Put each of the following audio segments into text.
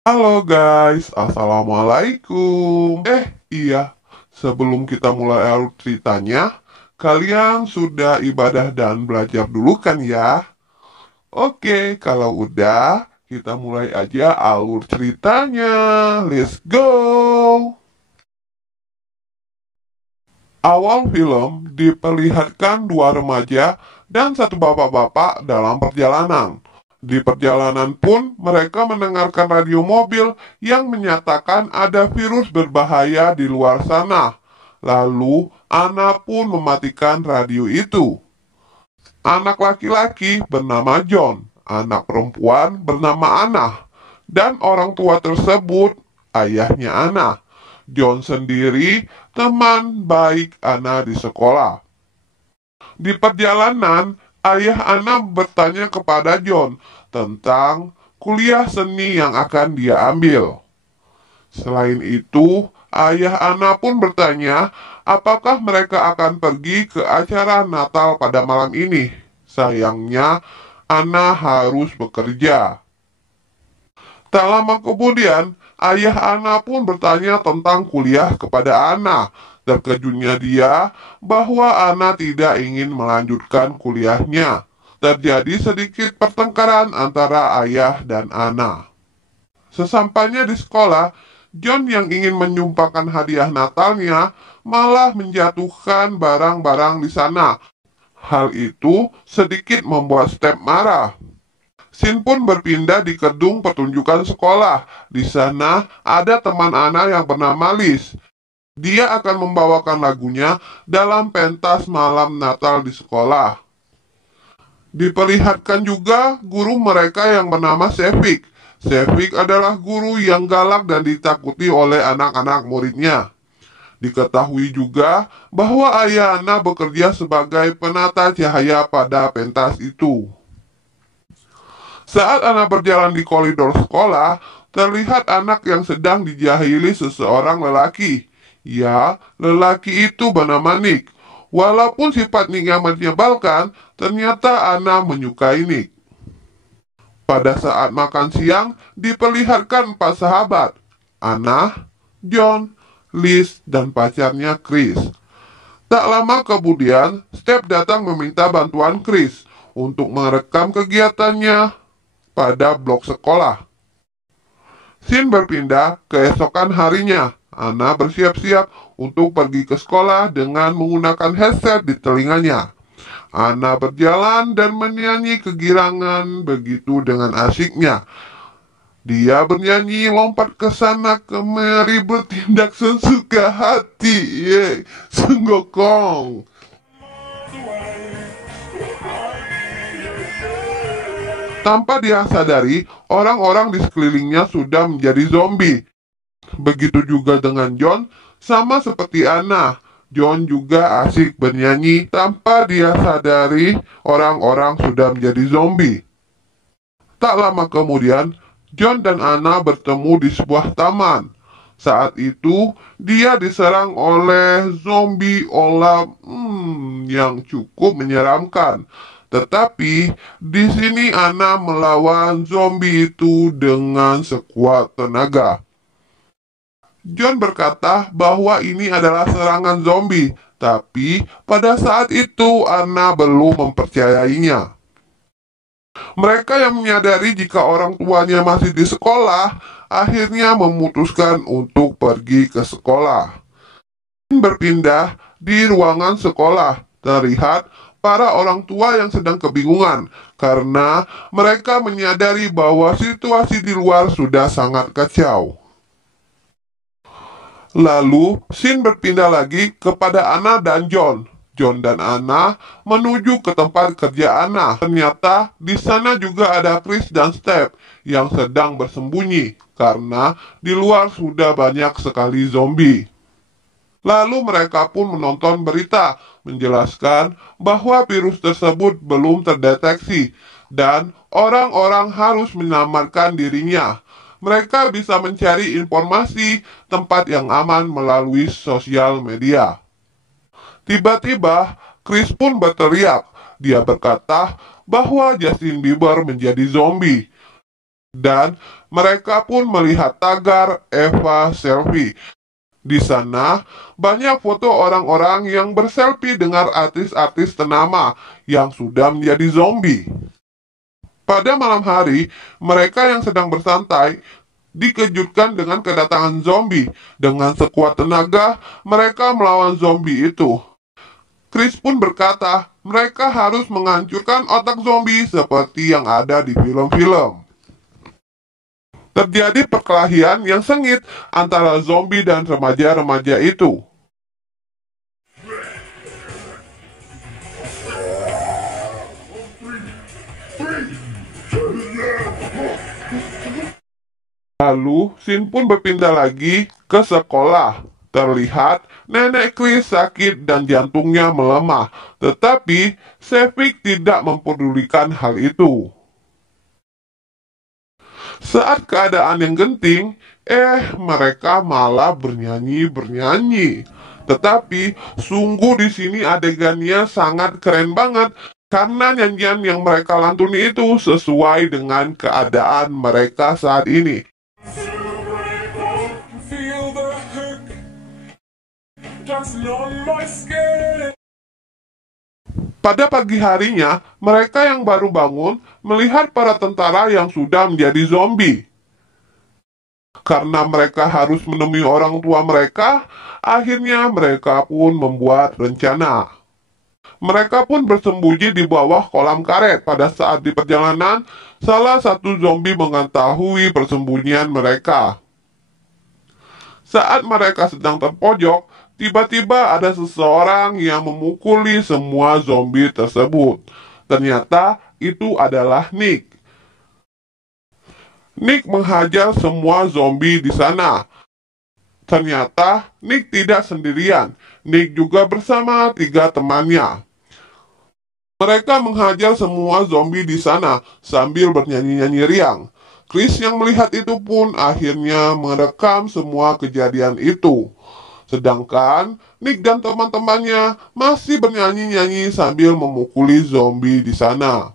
Halo guys, Assalamualaikum. Iya, sebelum kita mulai alur ceritanya, kalian sudah ibadah dan belajar dulu kan ya? Oke, kalau udah, kita mulai aja alur ceritanya. Let's go! Awal film diperlihatkan dua remaja dan satu bapak-bapak dalam perjalanan. Di perjalanan pun mereka mendengarkan radio mobil yang menyatakan ada virus berbahaya di luar sana. Lalu Ana pun mematikan radio itu. Anak laki-laki bernama John, anak perempuan bernama Anna, dan orang tua tersebut ayahnya Anna. John sendiri teman baik Anna di sekolah. Di perjalanan, ayah Anna bertanya kepada John tentang kuliah seni yang akan dia ambil. Selain itu, ayah Anna pun bertanya apakah mereka akan pergi ke acara Natal pada malam ini. Sayangnya, Anna harus bekerja. Tak lama kemudian, ayah Ana pun bertanya tentang kuliah kepada Ana. Terkejutnya dia bahwa Ana tidak ingin melanjutkan kuliahnya. Terjadi sedikit pertengkaran antara ayah dan Ana. Sesampainya di sekolah, John yang ingin menyumbangkan hadiah Natalnya malah menjatuhkan barang-barang di sana. Hal itu sedikit membuat Step marah. Sin pun berpindah di gedung pertunjukan sekolah. Di sana ada teman Ana yang bernama Liz. Dia akan membawakan lagunya dalam pentas malam Natal di sekolah. Diperlihatkan juga guru mereka yang bernama Sevik. Sevik adalah guru yang galak dan ditakuti oleh anak-anak muridnya. Diketahui juga bahwa ayah Ana bekerja sebagai penata cahaya pada pentas itu. Saat anak berjalan di koridor sekolah, terlihat anak yang sedang dijahili seseorang lelaki. Ya, lelaki itu bernama Nick. Walaupun sifat Nick yang menyebalkan, ternyata Ana menyukai Nick. Pada saat makan siang, diperlihatkan empat sahabat. Ana, John, Liz, dan pacarnya Chris. Tak lama kemudian, Step datang meminta bantuan Chris untuk merekam kegiatannya pada blok sekolah. Sin berpindah keesokan harinya. Ana bersiap-siap untuk pergi ke sekolah dengan menggunakan headset di telinganya. Ana berjalan dan menyanyi kegirangan begitu dengan asiknya. Dia bernyanyi lompat ke sana kemari bertindak sesuka hati. Senggokong. Tanpa dia sadari, orang-orang di sekelilingnya sudah menjadi zombie. Begitu juga dengan John, sama seperti Anna. John juga asik bernyanyi tanpa dia sadari orang-orang sudah menjadi zombie. Tak lama kemudian, John dan Anna bertemu di sebuah taman. Saat itu, dia diserang oleh zombie olap yang cukup menyeramkan. Tetapi, di sini Anna melawan zombie itu dengan sekuat tenaga. John berkata bahwa ini adalah serangan zombie, tapi pada saat itu Anna belum mempercayainya. Mereka yang menyadari jika orang tuanya masih di sekolah, akhirnya memutuskan untuk pergi ke sekolah. Berpindah di ruangan sekolah, terlihat para orang tua yang sedang kebingungan karena mereka menyadari bahwa situasi di luar sudah sangat kacau. Lalu, Sin berpindah lagi kepada Anna dan John. John dan Anna menuju ke tempat kerja Anna. Ternyata di sana juga ada Chris dan Steph yang sedang bersembunyi karena di luar sudah banyak sekali zombie. Lalu mereka pun menonton berita menjelaskan bahwa virus tersebut belum terdeteksi dan orang-orang harus menyelamatkan dirinya. Mereka bisa mencari informasi tempat yang aman melalui sosial media. Tiba-tiba, Chris pun berteriak. Dia berkata bahwa Justin Bieber menjadi zombie. Dan mereka pun melihat tagar Eva Selfie. Di sana, banyak foto orang-orang yang berselfie dengan artis-artis ternama yang sudah menjadi zombie. Pada malam hari, mereka yang sedang bersantai dikejutkan dengan kedatangan zombie. Dengan sekuat tenaga, mereka melawan zombie itu. Chris pun berkata, mereka harus menghancurkan otak zombie seperti yang ada di film-film. Terjadi perkelahian yang sengit antara zombie dan remaja-remaja itu. Lalu, Sin pun berpindah lagi ke sekolah. Terlihat nenek Chris sakit dan jantungnya melemah, tetapi Sevik tidak mempedulikan hal itu. Saat keadaan yang genting, mereka malah bernyanyi-bernyanyi. Tetapi, sungguh di sini adegannya sangat keren banget, karena nyanyian yang mereka lantuni itu sesuai dengan keadaan mereka saat ini. Pada pagi harinya, mereka yang baru bangun melihat para tentara yang sudah menjadi zombie. Karena mereka harus menemui orang tua mereka, akhirnya mereka pun membuat rencana. Mereka pun bersembunyi di bawah kolam karet. Pada saat di perjalanan, salah satu zombie mengetahui persembunyian mereka. Saat mereka sedang terpojok, tiba-tiba ada seseorang yang memukuli semua zombie tersebut. Ternyata itu adalah Nick. Nick menghajar semua zombie di sana. Ternyata Nick tidak sendirian. Nick juga bersama 3 temannya. Mereka menghajar semua zombie di sana sambil bernyanyi-nyanyi riang. Chris yang melihat itu pun akhirnya merekam semua kejadian itu. Sedangkan Nick dan teman-temannya masih bernyanyi-nyanyi sambil memukuli zombie di sana.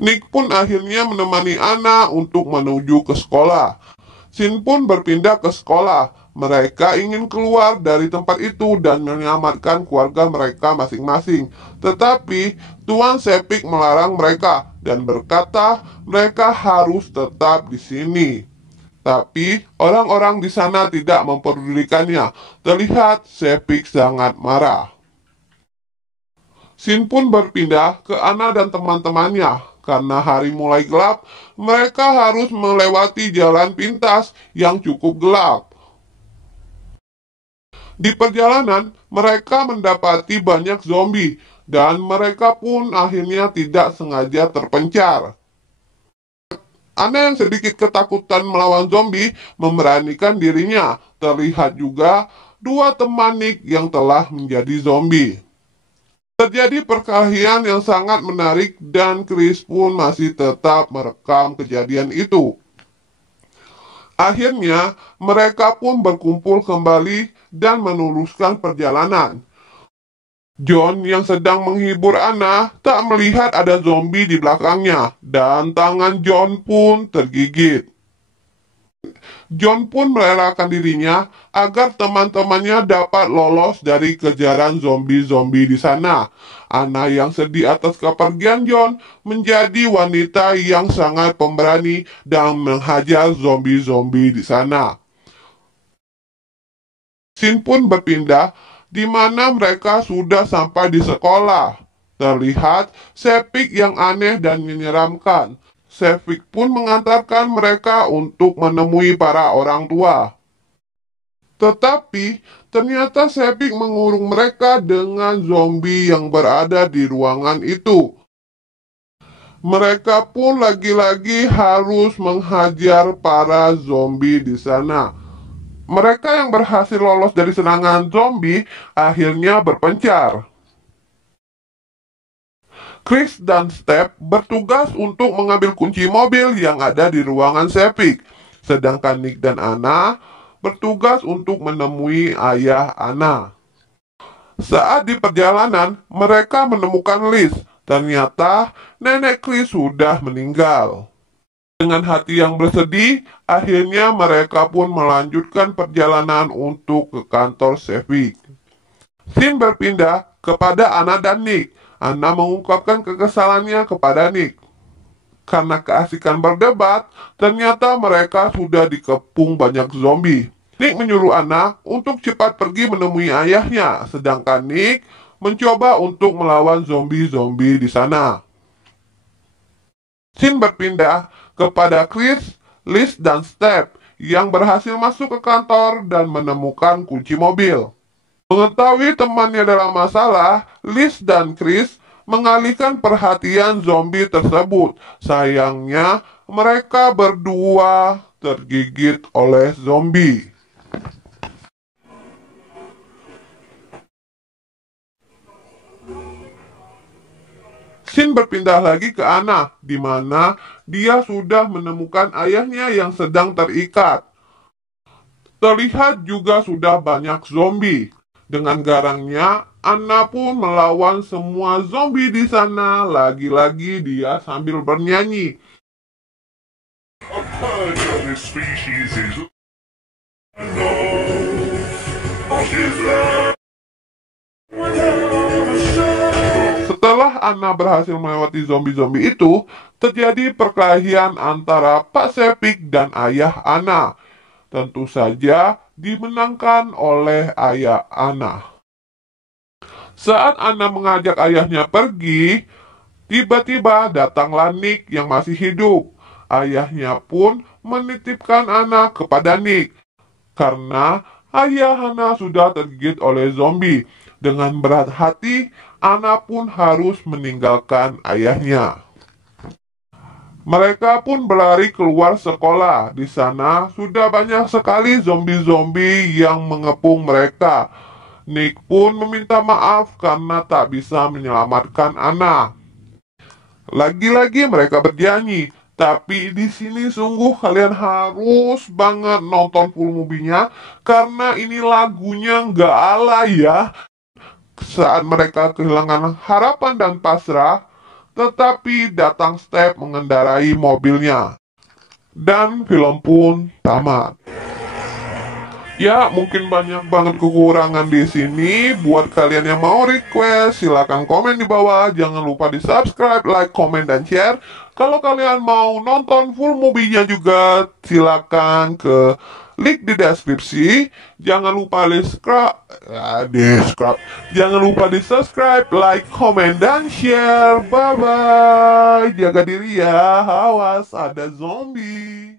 Nick pun akhirnya menemani Anna untuk menuju ke sekolah. Sin pun berpindah ke sekolah. Mereka ingin keluar dari tempat itu dan menyelamatkan keluarga mereka masing-masing. Tetapi Tuan Sepik melarang mereka dan berkata mereka harus tetap di sini. Tapi orang-orang di sana tidak memperdulikannya. Terlihat Sepik sangat marah. Sin pun berpindah ke Anna dan teman-temannya. Karena hari mulai gelap, mereka harus melewati jalan pintas yang cukup gelap. Di perjalanan, mereka mendapati banyak zombie, dan mereka pun akhirnya tidak sengaja terpencar. Anna yang sedikit ketakutan melawan zombie memberanikan dirinya. Terlihat juga 2 teman Nick yang telah menjadi zombie. Terjadi perkelahian yang sangat menarik dan Chris pun masih tetap merekam kejadian itu. Akhirnya, mereka pun berkumpul kembali dan meneruskan perjalanan. John yang sedang menghibur Anna tak melihat ada zombie di belakangnya dan tangan John pun tergigit. John pun merelakan dirinya agar teman-temannya dapat lolos dari kejaran zombie-zombie di sana. Anna yang sedih atas kepergian John menjadi wanita yang sangat pemberani dan menghajar zombie-zombie di sana. Sin pun berpindah di mana mereka sudah sampai di sekolah. Terlihat Sepik yang aneh dan menyeramkan. Sevik pun mengantarkan mereka untuk menemui para orang tua. Tetapi, ternyata Sevik mengurung mereka dengan zombie yang berada di ruangan itu. Mereka pun lagi-lagi harus menghajar para zombie di sana. Mereka yang berhasil lolos dari serangan zombie akhirnya berpencar. Chris dan Step bertugas untuk mengambil kunci mobil yang ada di ruangan Sepik. sedangkan Nick dan Anna bertugas untuk menemui ayah Anna. Saat di perjalanan, mereka menemukan Liz. Ternyata nenek Chris sudah meninggal. Dengan hati yang bersedih, akhirnya mereka pun melanjutkan perjalanan untuk ke kantor Sevig. Scene berpindah kepada Anna dan Nick. Anna mengungkapkan kekesalannya kepada Nick. Karena keasikan berdebat, ternyata mereka sudah dikepung banyak zombie. Nick menyuruh Anna untuk cepat pergi menemui ayahnya, sedangkan Nick mencoba untuk melawan zombie-zombie di sana. Scene berpindah kepada Chris, Liz, dan Steph yang berhasil masuk ke kantor dan menemukan kunci mobil. Mengetahui temannya dalam masalah, Liz dan Chris mengalihkan perhatian zombie tersebut. Sayangnya, mereka berdua tergigit oleh zombie. Scene berpindah lagi ke Anna, di mana dia sudah menemukan ayahnya yang sedang terikat. Terlihat juga sudah banyak zombie. Dengan garangnya, Anna pun melawan semua zombie di sana. Lagi-lagi dia sambil bernyanyi. A purge of this species is Setelah Anna berhasil melewati zombie-zombie itu, terjadi perkelahian antara Pak Sevig dan ayah Anna. Tentu saja dimenangkan oleh ayah Anna. Saat Anna mengajak ayahnya pergi, tiba-tiba datanglah Nick yang masih hidup. Ayahnya pun menitipkan Anna kepada Nick, karena ayah Anna sudah tergigit oleh zombie. Dengan berat hati, Anna pun harus meninggalkan ayahnya. Mereka pun berlari keluar sekolah. Di sana sudah banyak sekali zombie-zombie yang mengepung mereka. Nick pun meminta maaf karena tak bisa menyelamatkan Anna. Lagi-lagi mereka bernyanyi. Tapi di sini sungguh kalian harus banget nonton full movie-nya, karena ini lagunya nggak alay ya. Saat mereka kehilangan harapan dan pasrah, tetapi datang Steph mengendarai mobilnya. Dan film pun tamat. Ya, mungkin banyak banget kekurangan di sini. Buat kalian yang mau request, silakan komen di bawah. Jangan lupa di subscribe, like, komen, dan share. Kalau kalian mau nonton full movie-nya juga, silakan ke link di deskripsi. Jangan lupa Jangan lupa di subscribe, like, komen, dan share. Bye bye. Jaga diri ya. Awas ada zombie.